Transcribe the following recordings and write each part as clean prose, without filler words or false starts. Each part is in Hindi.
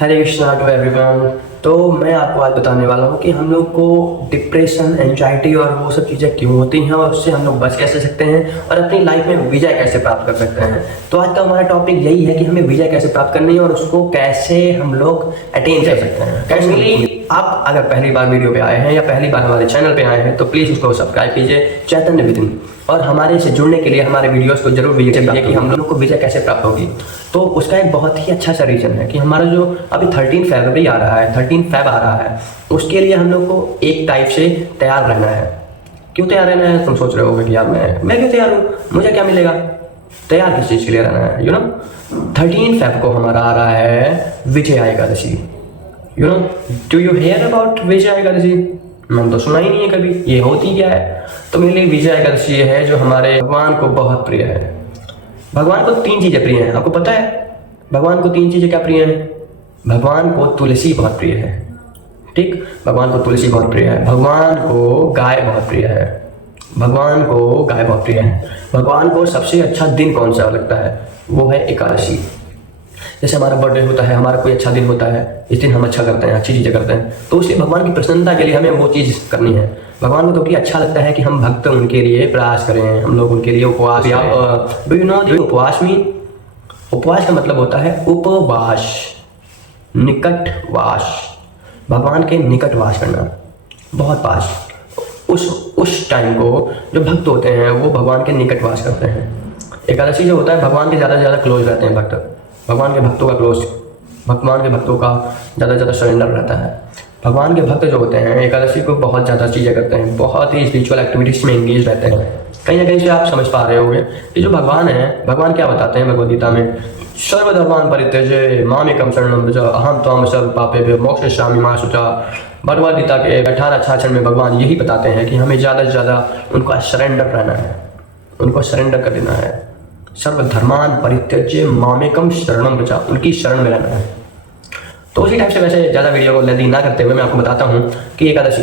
Hare Krishna to everyone. तो मैं आपको आज बताने वाला हूँ कि हम लोग को डिप्रेशन, एंजाइटी और वो सब चीज़ें क्यों होती हैं और उससे हम लोग बच कैसे सकते हैं और अपनी लाइफ में विजय कैसे प्राप्त कर सकते हैं। तो आज का हमारा टॉपिक यही है कि हमें विजय कैसे प्राप्त करनी है और उसको कैसे हम लोग अटेन कर सकते हैं। कैसे आप अगर पहली बार वीडियो पे आए हैं या पहली बार हमारे चैनल पे आए हैं तो प्लीज़ उसको सब्सक्राइब कीजिए चैतन्य विदिन, और हमारे से जुड़ने के लिए हमारे वीडियोस को जरूर विजिट कीजिए कि हम लोगों को विजय कैसे प्राप्त होगी। तो उसका एक बहुत ही अच्छा सा रीज़न है कि हमारा जो अभी 13 फरवरी आ रहा है, 13 फेब आ रहा है, उसके लिए हम लोग को एक टाइप से तैयार रहना है। क्यों तैयार रहना है तुम सोच रहे होगे कि यार मैं क्यों तैयार हूँ, मुझे क्या मिलेगा। तैयार किस चीज़ के लिए रहना है, 13 फेब को हमारा आ रहा है Vijay Ekadashi. Do you hear about Vijay Ekadashi? मैंने तो सुना ही नहीं है कभी, ये होती क्या है। तो मेरे लिए विजय एकादशी ये है जो हमारे भगवान को बहुत प्रिय है। भगवान को 3 चीज़ें प्रिय हैं, आपको पता है भगवान को 3 चीज़ें क्या प्रिय हैं? भगवान को तुलसी बहुत प्रिय है, ठीक, भगवान को तुलसी बहुत प्रिय है। भगवान को गाय बहुत प्रिय है, भगवान को गाय बहुत प्रिय है। भगवान को सबसे अच्छा दिन कौन सा लगता है? वो है एकादशी। जैसे हमारा बर्थडे होता है, हमारा कोई अच्छा दिन होता है, इस दिन हम अच्छा करते हैं, अच्छी चीज़ें करते हैं, तो उससे भगवान की प्रसन्नता के लिए हमें वो चीज़ करनी है। भगवान को तो कि अच्छा लगता है कि हम भक्त उनके लिए प्रयास करें, हम लोग उनके लिए उपवास। डू यू नो उपवास मीन? उपवास का मतलब होता है उपवास, निकटवास, भगवान के निकट वास करना, बहुत पास। उस टाइम को जो भक्त होते हैं वो भगवान के निकट वास करते हैं। एकादशी जो होता है भगवान के ज़्यादा से ज़्यादा क्लोज रहते हैं भक्त, भगवान के भक्तों का क्लोज, भगवान के भक्तों का ज़्यादा से ज़्यादा सरेंडर रहता है। भगवान के भक्त जो होते हैं एकादशी को बहुत ज़्यादा चीज़ें करते हैं, बहुत ही स्पिरिचुअल एक्टिविटीज़ में एंगेज रहते हैं। कहीं ना कहीं से आप समझ पा रहे होंगे कि जो भगवान है, भगवान क्या बताते हैं भगवद गीता में? सर्वधर्मान् परित्यज्य मामेकं शरणं व्रज अहं त्वां सर्व पापेभ्यो मोक्षयिष्यामि मा शुचा। भगवद गीता के 18 छाछन में भगवान यही बताते हैं कि हमें ज़्यादा से ज़्यादा उनका सरेंडर रहना है, उनको सरेंडर कर देना है। सर्वधर्मान् परित्यज्य मामेकं शरणं व्रज, उनकी शरण में रहना है। तो उसी टाइप से वैसे ज़्यादा वीडियो को लेंदी ना करते हुए मैं आपको बताता हूँ कि एकादशी,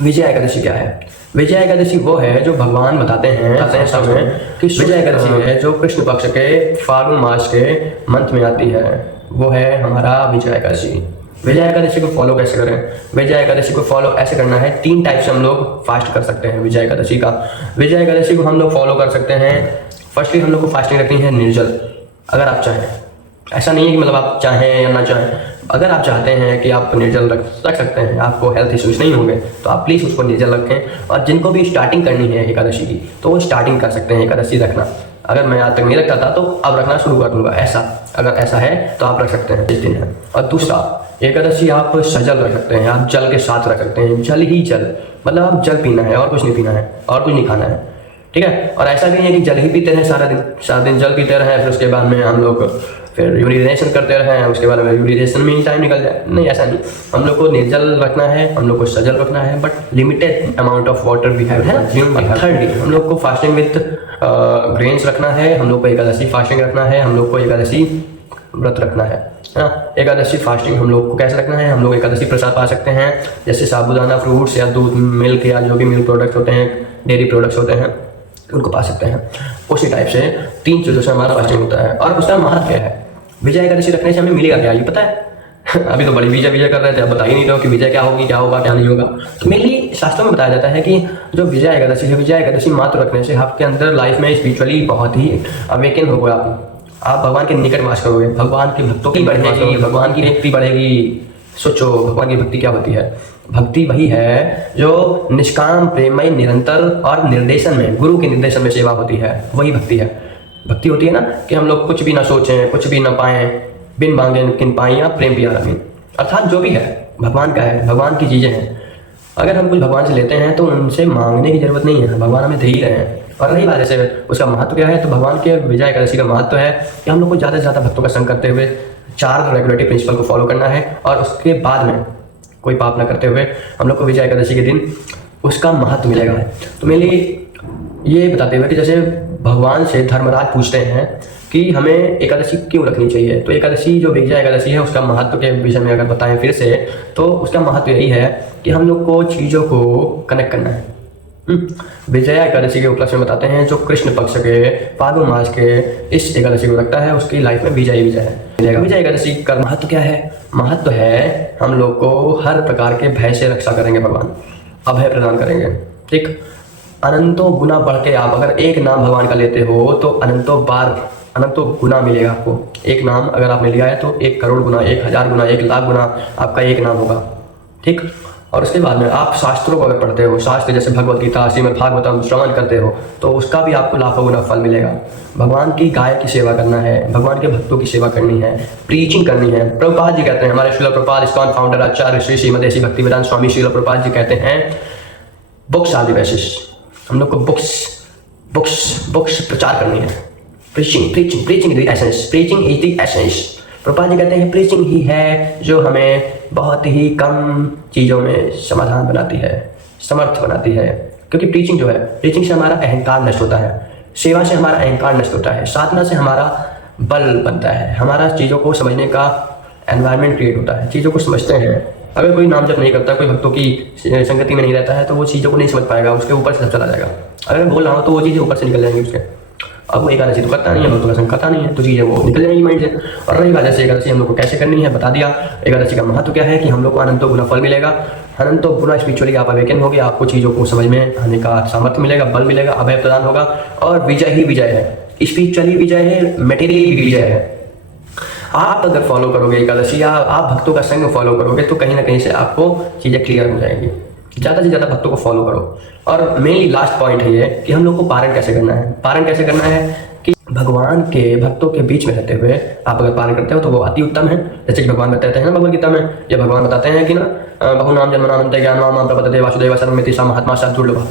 विजय एकादशी क्या है। विजय एकादशी वो है जो भगवान बताते हैं समय कि विजय एकादशी है जो कृष्ण पक्ष के फाल्गुन मास के मंथ में आती है, वो है हमारा विजय एकादशी। विजय एकादशी को फॉलो कैसे करें? विजय एकादशी को फॉलो ऐसे करना है, 3 टाइप से हम लोग फास्ट कर सकते हैं विजय एकादशी का। विजय एकादशी को हम लोग फॉलो कर सकते हैं, फर्स्टली हम लोग को फास्टिंग रखनी है निर्जल, अगर आप चाहें। ऐसा नहीं है कि मतलब आप चाहें या ना चाहें, अगर आप चाहते हैं कि आप निर्जल रख सकते हैं, आपको हेल्थ इश्यूज नहीं होंगे तो आप प्लीज़ उसको निर्जल रखें। और जिनको भी स्टार्टिंग करनी है एकादशी की तो वो स्टार्टिंग कर सकते हैं एकादशी रखना। अगर मैं आज तक नहीं रखता था तो अब रखना शुरू कर दूंगा, ऐसा अगर ऐसा है तो आप रख सकते हैं, इस दिन है। और दूसरा, एकादशी आप सजल रख सकते हैं, आप जल के साथ रख सकते हैं, जल ही जल, मतलब आप जल पीना है और कुछ नहीं पीना है और कुछ नहीं खाना है, ठीक है। और ऐसा भी नहीं है कि जल ही पीते रहें सारा दिन जल पीते रहें, फिर उसके बाद में हम लोग फिर यूरिनेशन करते रहें, उसके बाद में यूरिनेशन में ही टाइम निकल जाए, नहीं ऐसा नहीं। हम लोग को निर्जल रखना है, हम लोग को सजल रखना है, but limited amount of water भी है ना। थर्डली हम लोग को फास्टिंग विथ ग्रेन्स रखना है, हम लोग को एकादशी फास्टिंग रखना है, हम लोग को एकादशी व्रत रखना है ना। एकादशी फास्टिंग हम लोग को कैसे रखना है? हम लोग एकादशी प्रसाद पा सकते हैं, जैसे साबूदाना, फ्रूट्स या दूध, मिल्क या जो भी मिल्क प्रोडक्ट्स होते हैं, डेयरी प्रोडक्ट्स होते हैं, उनको पा सकते हैं। उसी टाइप से 3 चीज़ों से हमारा फास्टिंग होता है। और उसका महत्व क्या है? विजय एकादशी रखने से हमें मिलेगा क्या, ये पता है? अभी तो बड़ी विजय कर रहे थे, अब बता ही नहीं रहे हो कि विजय क्या होगी, क्या होगा, क्या नहीं होगा। तो मेनली शास्त्रों में बताया जाता है कि जो विजय एकादशी है, विजय एकादशी मात्र रखने से आपके अंदर लाइफ में स्पिरिचुअली बहुत ही अवेकन होगा। आप भगवान के निकट वास करोगे, भगवान की भक्तों की बढ़ेगी, भगवान की भक्ति बढ़ेगी। सोचो भगवान की भक्ति क्या होती है? भक्ति वही है जो निष्काम प्रेममय निरंतर और निर्देशन में, गुरु के निर्देशन में सेवा होती है, वही भक्ति है। भक्ति होती है ना कि हम लोग कुछ भी ना सोचें, कुछ भी ना पाएं, बिन मांगे किन पाइया प्रेम पिया रखें, अर्थात जो भी है भगवान का है, भगवान की चीज़ें हैं। अगर हम कुछ भगवान से लेते हैं तो उनसे मांगने की जरूरत नहीं है, भगवान हमें दे ही रहे हैं। और रही बात ऐसे उसका महत्व क्या है, तो भगवान के विजय एकादशी का महत्व है कि हम लोग को ज़्यादा से ज़्यादा भक्तों का संग करते हुए 4 रेगुलेटरी प्रिंसिपल को फॉलो करना है, और उसके बाद में कोई पाप न करते हुए हम लोग को विजय एकादशी के दिन उसका महत्व मिलेगा। तो मेरे लिए ये बताते हुए कि जैसे भगवान से धर्मराज पूछते हैं कि हमें एकादशी क्यों रखनी चाहिए, तो एकादशी जो विजय एकादशी है उसका महत्व के विषय में अगर बताएं फिर से, तो उसका महत्व यही है कि हम लोग को चीज़ों को कनेक्ट करना है, विजया एकादशी के उपलक्ष्य में बताते हैं जो कृष्ण पक्ष के फाल्गुन मास के इस एकादशी को रखता है उसकी लाइफ में विजय विजय है। विजय एकादशी का महत्व क्या है? महत्व है हम लोग को हर प्रकार के भय से रक्षा करेंगे भगवान, अभय प्रदान करेंगे। ठीक, अनंतों गुना बढ़ के आप अगर एक नाम भगवान का लेते हो तो अनंतों बार अनंतों गुना मिलेगा आपको। एक नाम अगर आपने लिया है तो 1 करोड़ गुना, 1000 गुना, 1 लाख गुना आपका एक नाम होगा। ठीक, और उसके बाद में आप शास्त्रों को अगर पढ़ते हो, शास्त्र जैसे भगवत गीता, श्रीमद् भागवतम श्रवण करते हो तो उसका भी आपको लाखों गुना फल मिलेगा। भगवान की गाय की सेवा करना है, भगवान के भक्तों की सेवा करनी है, प्रीचिंग करनी है। प्रभुपाद जी कहते हैं, हमारे श्रील प्रभुपाद इस्कॉन फाउंडर आचार्य श्री श्रीमदेशी भक्तिवेदांत स्वामी श्रील प्रभुपाद जी कहते हैं, बुक्स आर द बेसिस। हम लोग को बुक्स प्रचार करनी है। Preaching is the essence, preaching is the essence. Prabhupada ji कहते हैं प्रीचिंग ही है जो हमें बहुत ही कम चीज़ों में समाधान बनाती है, समर्थ बनाती है। क्योंकि प्रीचिंग जो है, प्रीचिंग से हमारा अहंकार नष्ट होता है, सेवा से हमारा अहंकार नष्ट होता है, साधना से हमारा बल बनता है, हमारा चीज़ों को समझने का एनवायरनमेंट क्रिएट होता है, चीज़ों को समझते हैं। अगर कोई नाम जप नहीं करता, कोई भक्तों की संगति में नहीं रहता है तो वो चीज़ों को नहीं समझ पाएगा, उसके ऊपर से सब चला जाएगा। अगर मैं बोल रहा हूँ तो वो चीज़ें ऊपर से निकल जाएंगी उसके। अब वो एकादशी तो करता नहीं है, भक्तों का संग करता नहीं है, तो चीज़ें वो निकल जाएंगी माइंड से। और रही बात जैसे एकादशी हम लोग को कैसे करनी है बता दिया। एकादशी का महत्व क्या है कि हम लोग को अनंतों गुना फल मिलेगा, अनंतों गुना स्पिरिचुअली आप अवेकन होगे, आपको चीज़ों को समझ में आने का सामर्थ्य मिलेगा, बल मिलेगा, अभय प्रदान होगा और विजय ही विजय है। स्पिरिचुअली विजय है, मेटेरियली विजय है। आप अगर फॉलो करोगे एकादशी या आप भक्तों का संग फॉलो करोगे तो कहीं ना कहीं से आपको चीज़ें क्लियर हो जाएंगी। ज़्यादा से ज़्यादा भक्तों को फॉलो करो। और मेनली लास्ट पॉइंट है ये कि हम लोग को पारण कैसे करना है। पारण कैसे करना है कि भगवान के भक्तों के बीच में रहते हुए आप अगर पारण करते हो तो वो अति उत्तम है। जैसे कि भगवान बताते हैं ना भगवद गीता में, ये भगवान बताते हैं कि ना बहु नाम जन्म नाम ज्ञान नाम प्रपद्यते वासुदेव सर्वमिति सा महात्मा सा दुर्लभ।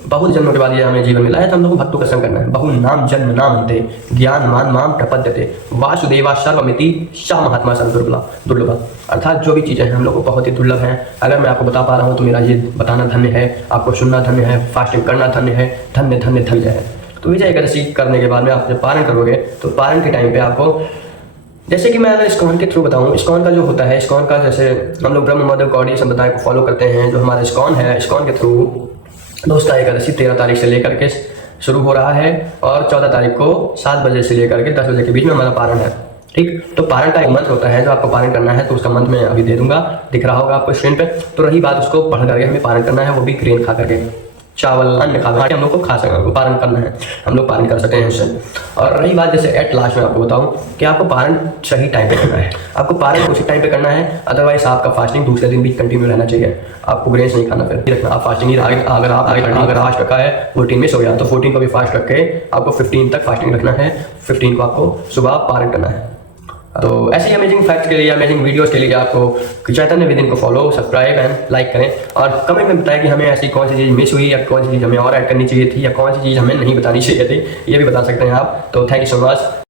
बहुत जन्मों के बाद ये हमें जीवन मिला है तो हम लोग को भक्तों का संग करना है। बहु नाम जन्म नाम अंते ज्ञान मान माम प्रपद्यते वासुदेवा सर्वमिति सा महात्मा सा दुर्लभ। अर्थात जो भी चीज़ें हैं हम लोग को बहुत ही दुर्लभ हैं। अगर मैं आपको बता पा रहा हूँ तो मेरा ये बताना धन्य है, आपको सुनना धन्य है, फास्टिंग करना धन्य है, धन्य धन्य धन्य है। तो विजय एकादशी करने के बाद में आप जब पारण करोगे तो पारण के टाइम पे आपको, जैसे कि मैं अगर इस्कॉन के थ्रू बताऊं, इस्कॉन का जो होता है, इस्कॉन का जैसे हम लोग ब्रह्म मध्य गौड़ी संप्रदाय को फॉलो करते हैं, जो हमारा इस्कॉन है, इस्कॉन के थ्रू दोस्ता एकादशी 13 तारीख से लेकर के शुरू हो रहा है और 14 तारीख को 7 बजे से लेकर के 10 बजे के बीच में हमारा पारण है। ठीक, तो पारण का एक मंत्र होता है जो आपको पारण करना है, तो उसका मंत्र मैं अभी दे दूंगा, दिख रहा होगा आपको स्क्रीन पे। तो रही बात उसको पढ़ करके हमें पारण करना है, वो भी ग्रेन खा करके, चावल अन्न खा करके हम लोग को खा सकते, पारण करना है, हम लोग पारण कर सकते हैं उससे। और रही बात जैसे एट लास्ट में आपको बताऊं कि आपको पारण सही टाइम पे करना है, आपको पारण उसी टाइम पे करना है, अदरवाइज आपका फास्टिंग दूसरे दिन भी कंटिन्यू रहना चाहिए। आपको ग्रेन्स नहीं खाना, फिर रखना आप फास्टिंग ही। अगर आप अगर फास्ट रखा है 14 मिस हो गया तो 14 को भी फास्ट रख के आपको 15 तक फास्टिंग रखना है, 15 को आपको सुबह पारण करना है। तो ऐसे ही अमेजिंग फैक्ट्स के लिए, अमेजिंग वीडियोस के लिए आपको चैतन्य विदिन को फॉलो, सब्सक्राइब एंड लाइक करें और कमेंट में बताएं कि हमें ऐसी कौन सी चीज़ मिस हुई या कौन सी चीज़ हमें और ऐड करनी चाहिए थी या कौन सी चीज़ हमें नहीं बतानी चाहिए थी, ये भी बता सकते हैं आप। तो थैंक यू सो मच।